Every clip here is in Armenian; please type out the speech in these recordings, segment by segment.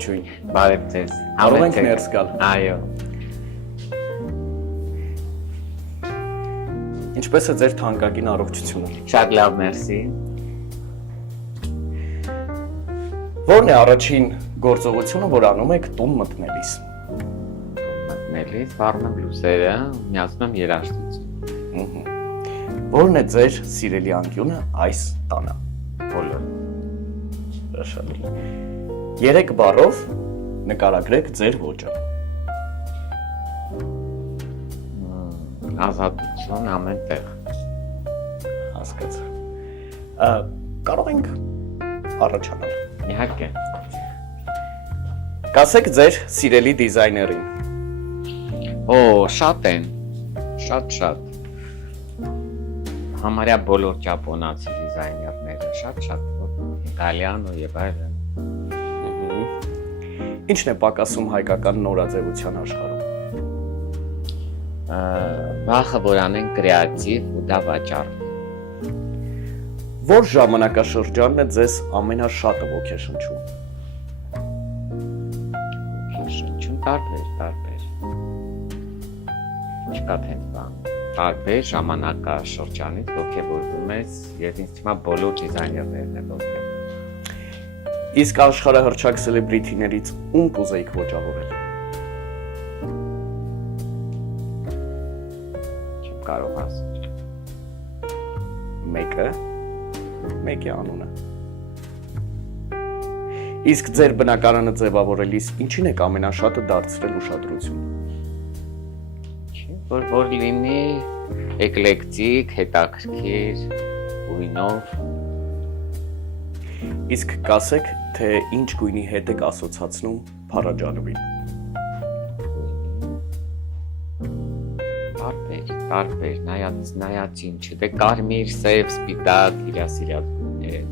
Ողջույն։ Բարև ձեզ։ Կարող ենք ներս գալ։ Այո։ Ինչպես է ձեր թանկագին առողջությունը։ Շատ լավ, մերսի։ Որն է առաջին գործողությունը, որ անում եք տուն մտնելիս։ Մտնելիս վառնում եմ լույսերը, միացնում եմ երաժշտություն։ Որն է ձեր սիրելի անկյունը այս տանը։ Բոլոր։ Հրաշալի։ 3 բառով նկարագրեք ձեր ոճը։ Ազատություն ամեն տեղ։ Հասկացա։ Կարող ենք առաջանալ։ Իհարկե։ Կասեք ձեր սիրելի դիզայներին։ Օ, շատ են։ Շատ։ Համարյա բոլոր ճապոնացի դիզայներները, շատ, իտալիանո եւ այլն։ Ինչն է պակասում հայկական նորաձևության աշխարհում։ Վախը որ անեն կրեատիվ ու դա վաճառ։ Որ ժամանակաշրջանն է ձեզ ամենաշատը ոգեշնչում։ Ոգեշնչում տարբեր։ Չկա տենց բան։ Տարբեր ժամանակաշրջանից ոգևորվում ես եւ ինձ թվում է բոլոր դիզայներներն են ոգևորվում։ Իսկ աշխարհահռչակ սելեբրիթիներից ում կուզեիք ոճավորել։ Չեմ կարող ասել։ Մեկի անունը։ Իսկ ձեր բնակարանը ձևավորելիս ինչին եք ամենաշատը դարձրել ուշադրություն։ Որ լինի էկլեկտիկ, հետաքրքիր, ուրինով։ Իսկ կասեք, թե ինչ գույնի հետ եք ասոցացնում Փարաջանովին։ Տարբեր, նայած ինչ, դե կարմիր, սև, սպիտակ, իրա սիրած գույներ։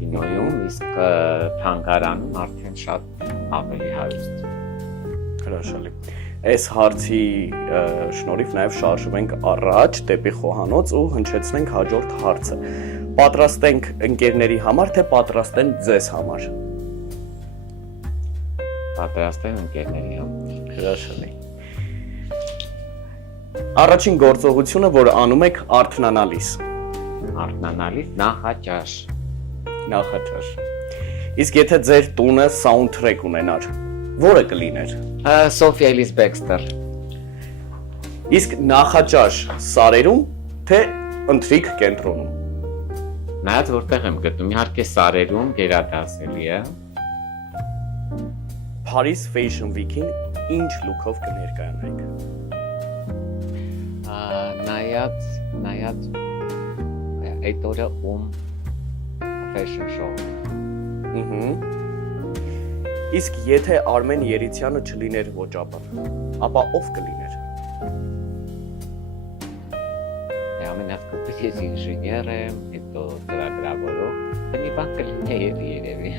Կինոյում, իսկ թանգարանում արդեն շատ ավելի հարուստ։ Հրաշալի։ Այս հարցի շնորհիվ նաև շարժվենք առաջ դեպի խոհանոց ու հնչեցնենք հաջորդ հարցը։ Պատրաստենք ընկերների համար, թե պատրաստեն ձեզ համար։ Պատրաստեն ընկերների համար։ Հրաշալի։ Առաջին գործողությունը, որ անում եք արթնանալիս։ Արթնանալիս նախաճաշ։ Իսկ եթե ձեր տունը սաունդթրեք ունենար, որը կլիներ։ Սոֆիա Էլիս Բեքստեր։ Իսկ նախաճաշ սարերում, թե ընթրիք կենտրոնում։ Նայած որտեղ եմ գտնում, իհարկե սարերում գերադասելի է։ Paris Fashion Week-ին ինչ լուքով կներկայանայիք։ Նայած այդ օրը fashion show։ Իսկ եթե Արմեն Երիցյանը չլիներ ոճաբան, ապա ով կլիներ։ Ամենասկզբից ես ինժեներ եմ, հետո ծրագրավորող, մի բան կլիներ երևի։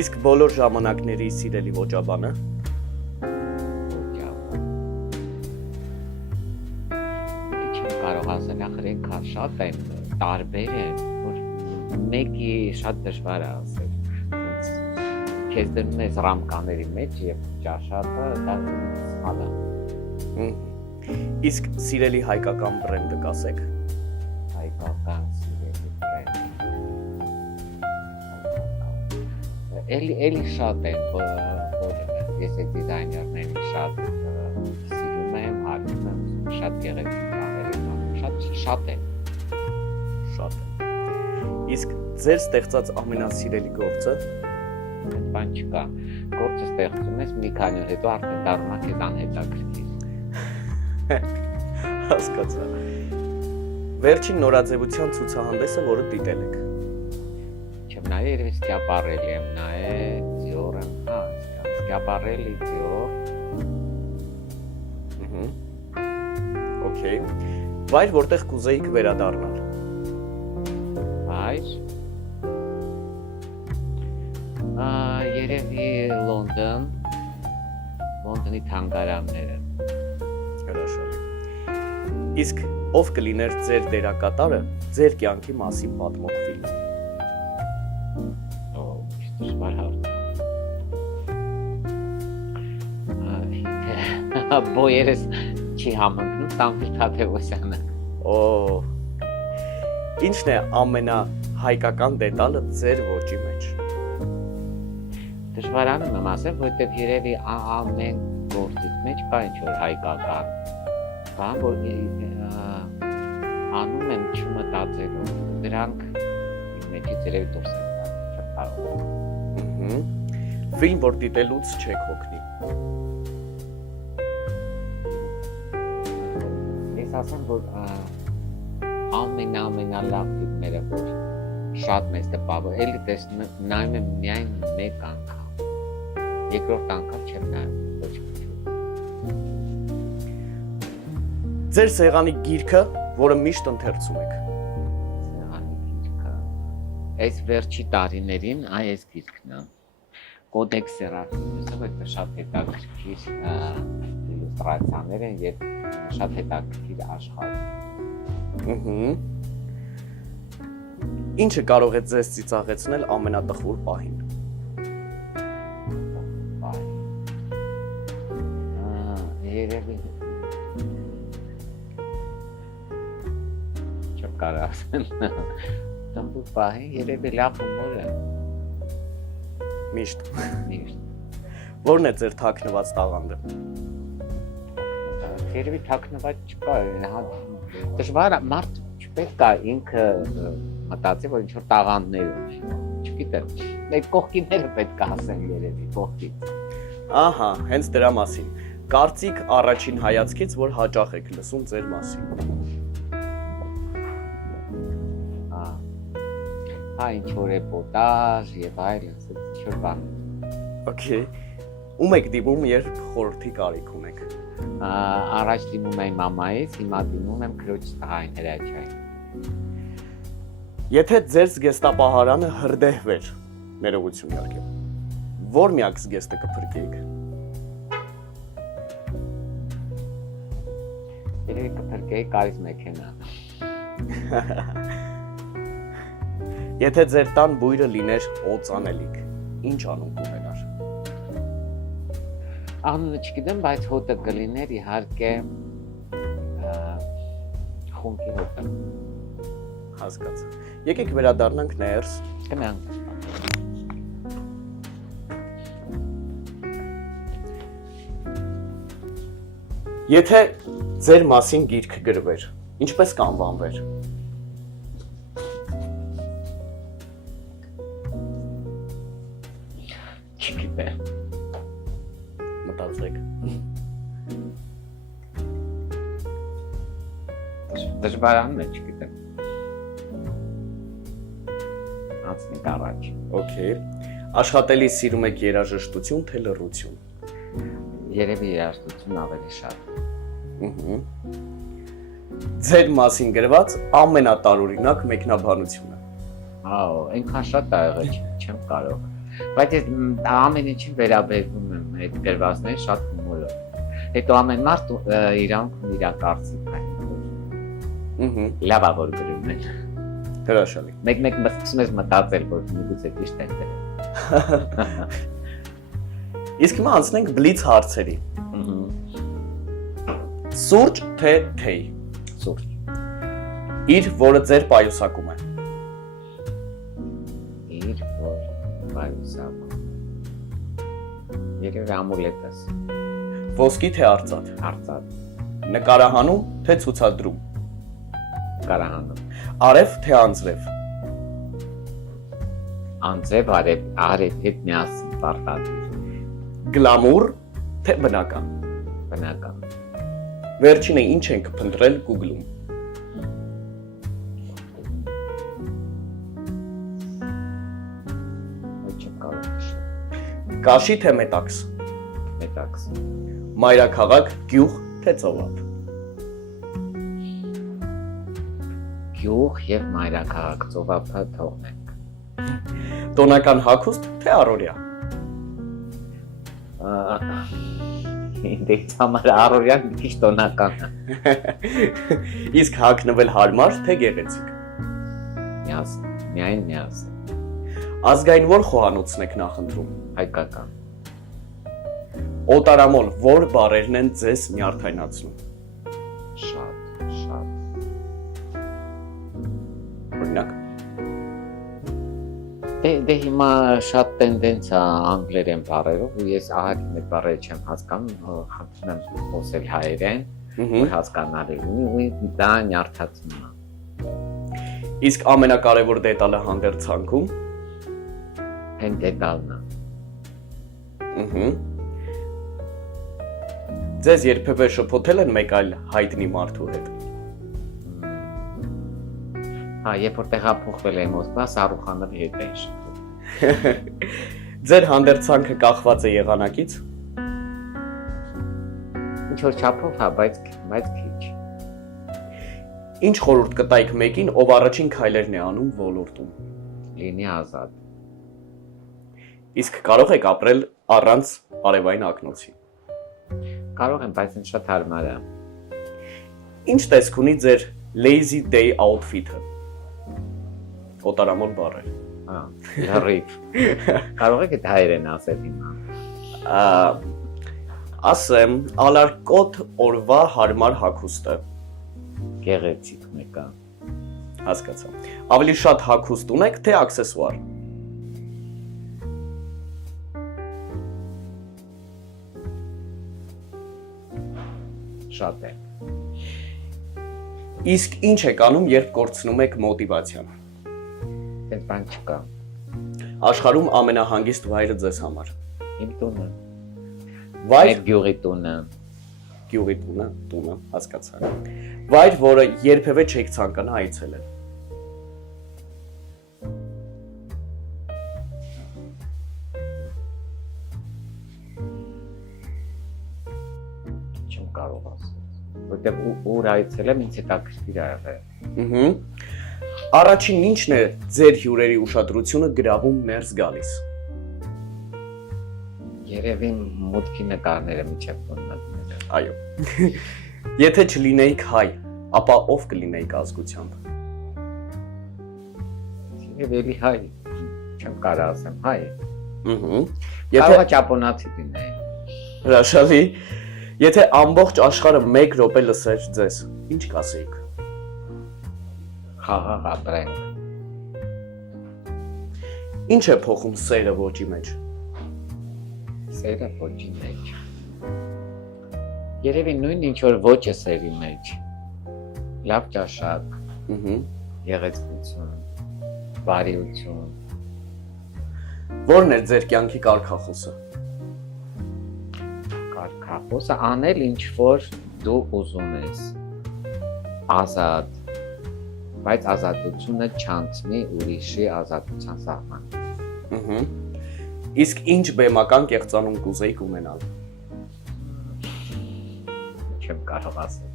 Իսկ բոլոր ժամանակների սիրելի ոճաբանը։ Չեմ կարող ասել, ախր շատ են, տարբեր են, որ մեկի շատ դժվար է ասել։ Քեզ դնում ես ռամկաների մեջ եւ ճաշատը դա սխալ է։ Իսկ սիրելի հայկական բրենդը կասեք։ Հայկական սիրելի բրենդ։ Էլի շատ են, որ ես այդ դիզայներների շատ սիրում եմ, հարում եմ, շատ գեղեցիկ բաներ են, շատ են։ Իսկ ձեր ստեղծած ամենասիրելի գործը։ Այդ բան չկա։ Գործը ստեղծում ես մի քանի օր հետո արդեն դառնում է քեզ անհետաքրքիր։ Հասկացա։ Վերջին նորաձևության ցուցահանդեսը, որը դիտել եք։ Չեմ նայել, երևի Սկիապարելի եմ նայել, Dior եմ, Սկիապարելի, Dior։ Okay։ Վայր, որտեղ կուզեիք վերադառնալ։ Վայր։ Երևի Լոնդոն, Լոնդոնի թանգարանները։ Հրաշալի։ Իսկ ով կլիներ ձեր դերակատարը ձեր կյանքի մասին պատմող ֆիլմ։ դժվար հարց։ Բոյերս չի համընկնում Տամբիր Թադևոսյանը։ Օ։ Ինչն է ամենահայկական դետալը ձեր ոճի մեջ։ Դժվարանում եմ ասել, որովհետև երևի ամեն գործից մեջ կա ինչ-որ հայկական։ Բան, որ անում եմ չմտածելով, դրանք իմ մեջից երևի դուրս են գալու։ Ֆիլմ, որ դիտելուց չեք հոգնի։ Ես ասեմ, որ ամենալավ ֆիլմերը, որ շատ մեծ տպավոր, էլի նայում եմ միայն մեկ անգամ, երկրորդ անգամ չեմ նայում ոչ մի ֆիլմ։ Ձեր սեղանի գիրքը, որը միշտ ընթերցում եք։ Սեղանի գիրքը։ Այս վերջի տարիներին այս գիրքն է։ Կոդեքս Սերաֆիմոսը, որը շատ հետաքրքիր իլյուստրացիաներ են եւ շատ հետաքրքիր աշխարհ։ Ինչը կարող է ձեզ ծիծաղեցնել ամենատխուր պահին։ Երևի չեմ կարող ասել։ Տխուր պահին երևի լավ հումոր է։ Միշտ։ Միշտ։ Որն է ձեր թաքնված տաղանդը։ Երևի թաքնված չկա, դժվար է, մարդ չպետք է ինքը մտածի, որ ինչ-որ տաղանդներ ունի, չգիտեմ, այդ կողքիները պետք է ասեն երևի, կողքից։ Ահա, հենց դրա մասին։ Կարծիք առաջին հայացքից, որ հաճախ եք լսում ձեր մասին։ Ինչ-որ էպոտաժ և այլն, ինչ-որ բան։ Okay։ Ում եք դիմում, երբ խորհրդի կարիք ունեք։ Առաջ դիմում եմ մամայից, հիմա դիմում եմ քրոջս տղային Հրաչյանը։ Եթե ձեր զգեստապահարանը հրդեհվեր, ներողություն իհարկե, որ միակ զգեստը կփրկեիք։ Երևի կփրկեի կարիզ մեքենա։ Եթե ձեր տան բույրը լիներ օծանելիք, ինչ անուն կունենար։ Անունը չգիտեմ, բայց հոտը կլիներ իհարկե խունկի հոտը։ Հասկացա։ Եկեք վերադառնանք ներս։ Գնանք։ Եթե ձեր մասին գիրք գրվեր, ինչպես կանվանվեր։ Չգիտեմ։ Մտածեք։ Դժվարանում է, չգիտեմ։ Անցնենք առաջ։ Okay։ Աշխատելի սիրում եք երաժշտություն, թե լռություն։ Երևի երաժշտություն ավելի շատ։ Ձեր մասին գրված ամենատարօրինակ մեկնաբանությունը։ Այնքան շատ է եղել, չեմ կարող։ Բայց ես ամեն ինչին վերաբերվում եմ այդ գրվածները շատ հումորով։ Հետո ամեն մարդ իրանք իր կարծիքն է։ Լավ է որ գրում են։ Հրաշալի։ Մեկ-մեկ սկսում ես մտածել, որ միգուցե ճիշտ է դերը։ Իսկ հիմա անցնենք բլից հարցերի։ Սուրճ թե թեյ։ Սուրճ։ Իր, որը ձեր պայուսակում է։ Իր, որ պայուսակում։ Երևի ամուլետս։ Ոսկի թե արծաթ։ Արծաթ։ Նկարահանում թե ցուցադրում։ Նկարահանում։ Արև թե անձրև։ Անձև արև հետ միասին պարտադիր։ Գլամուր թե բնական։ Բնական։ Վերջինը ինչ ենք փնտրել Google-ում։ Չեմ կարող նշել։ Կաշի թե մետաքս։ Մետաքս։ Մայրաքաղաք, գյուղ թե ծովափ։ Գյուղ եւ մայրաքաղաք ծովափը թողնենք։ Տոնական հագուստ թե առօրյա։ Ինձ համար առօրյան մի քիչ տոնական է։ Իսկ հագնվել հարմար թե գեղեցիկ։ Միասին, միայն միասին։ Ազգային որ խոհանոցն եք նախընտրում։ Հայկական։ Օտարամոլ որ բառերն են ձեզ նյարդայնացնում։ Շատ։ Օրինակ։ Դե հիմա շատ տենդենս է անգլերեն բառերով, ու ես ահագին այդ բառերը չեմ հասկանում, խնդրում եմ խոսել հայերեն, որ հասկանալի լինի, ու դա նյարդացնում է։ Իսկ ամենակարևոր դետալը հանդերձանքում։ Հեն դետալն է։ Ձեզ երբևէ շփոթել են մեկ այլ հայտնի մարդու հետ։ Հա, երբ որ տեղափոխվել եմ Մոսկվա, Սարուխանովի հետ էի շփոթել։ Ձեր հանդերձանքը կախված է եղանակից։ Ինչ որ չափով, հա, բայց քիչ։ Ինչ խորհուրդ կտայիք մեկին, ով առաջին քայլերն է անում ոլորտում։ Լինի ազատ։ Իսկ կարող եք ապրել առանց արևային ակնոցի։ Կարող եմ, բայց ինձ շատ հարմար է։ Ինչ տեսք ունի ձեր lazy day outfit-ը։ Օտարամոլ բառեր։ Հա, լրիվ։ Կարող եք այդ հայերեն ասել հիմա։ Ասեմ, ալարկոտ օրվա հարմար հագուստը։ Գեղեցիկ մեկը։ Հասկացա։ Ավելի շատ հագուստ ունեք, թե աքսեսուար։ Շատ է։ Իսկ ինչ եք անում, երբ կորցնում եք մոտիվացիան։ Այդ բան չկա։ Աշխարհում ամենահանգիստ վայրը ձեզ համար։ Իմ տունը։ Վայր Մեր գյուղի տունը։ գյուղի տունը, հասկացա։ Վայր, որը երբևէ չեք ցանկանա այցելել։ Չեմ կարող ասել։ Որտեւ ուր այցելեմ ինձ հետաքրքիր է եղել։ Առաջին ինչն է ձեր հյուրերի ուշադրությունը գրավում ներս գալիս։ Երևի մուտքի նկարները միջև տոննատները։ Այո։ Եթե չլինեիք հայ, ապա ով կլինեիք ազգությամբ։ Երևի հայ։ Չեմ կարող ասեմ հայ։ Եթե Կարող է ճապոնացի լինեի։ հրաշալի, եթե ամբողջ աշխարհը 1 րոպե լսեր ձեզ, ինչ կասեիք։ Խաղաղ ապրենք։ Ինչ է փոխում սերը ոճի մեջ։ Սերը ոճի մեջ։ Երևի նույն ինչ որ ոճը սերի մեջ։ Լավ ճաշակ, գեղեցկություն, բարիություն։ Որն է ձեր կյանքի կարգախոսը։ Կարգախոսը անել ինչ որ դու ուզում ես։ Ազատ, բայց ազատությունը չանցնի ուրիշի ազատության սահման։ Իսկ ինչ բեմական կեղծանուն կուզեիք ունենալ։ Չեմ կարող ասել։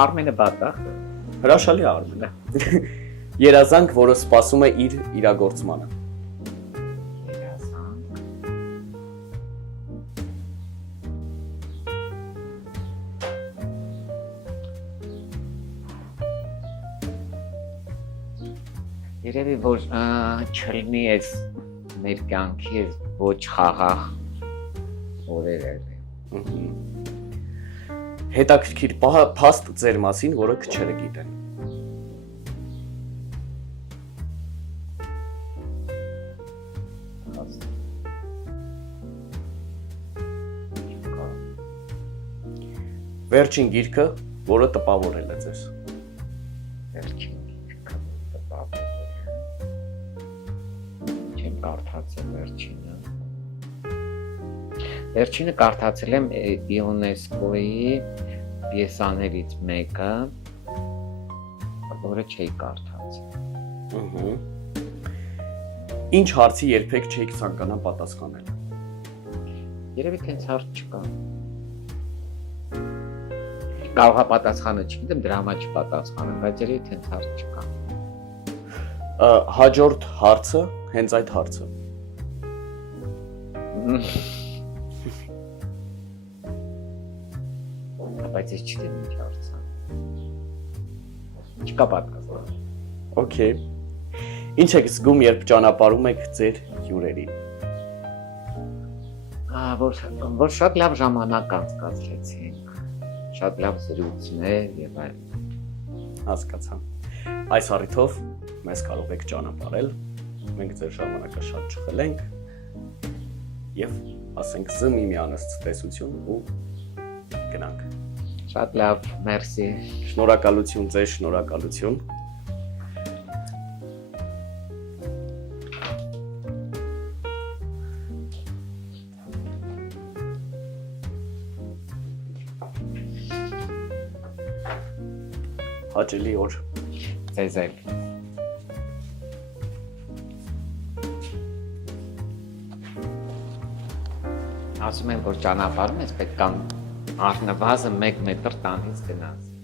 Արմենը բատախ։ Հրաշալի Արմենը։ Երազանք, որը սպասում է իր իրագործմանը։ Երազանք։ Երևի որ չլինի այս մեր կյանքի այս ոչ խաղաղ օրերը։ Հետաքրքիր փաստ ձեր մասին, որը քչերը գիտեն։ Վերջին գիրքը, որը տպավորել է ձեզ։ Վերջին գիրքը տպավորել է։ Չեմ կարդացել վերջինը։ Վերջինը կարդացել եմ ՅՈՒՆԵՍԿՕ-ի պիեսաներից մեկը, որը չէի կարդացել։ Ինչ հարցի երբեք չեք ցանկանա պատասխանել։ Երևի տենց հարց չկա։ Կարող է պատասխանը չգիտեմ, դրա համար չպատասխանեմ, բայց երևի տենց հարց չկա։ Հաջորդ հարցը, հենց այդ հարցը։ Բայց ես չգիտեմ ինչ հարց է։ Չկա պատասխան։ Okay։ Ինչ եք զգում, երբ ճանապարհում եք ձեր հյուրերին։ Որ շատ լավ ժամանակ անցկացրեցինք, շատ լավ զրույցներ եւ այլն։ Հասկացա։ Այս առիթով մեզ կարող եք ճանապարհել։ Մենք ձեր ժամանակը շատ չխլենք եւ ասենք զմի միանս ցտեսություն ու գնանք։ Շատ լավ, մերսի։ Շնորհակալություն ձեզ, շնորհակալություն։ Հաճելի օր։ Ձեզ էլ։ Ասում են, որ ճանապարհում ես պետք է առնվազն 1 մետր տանից գնաս։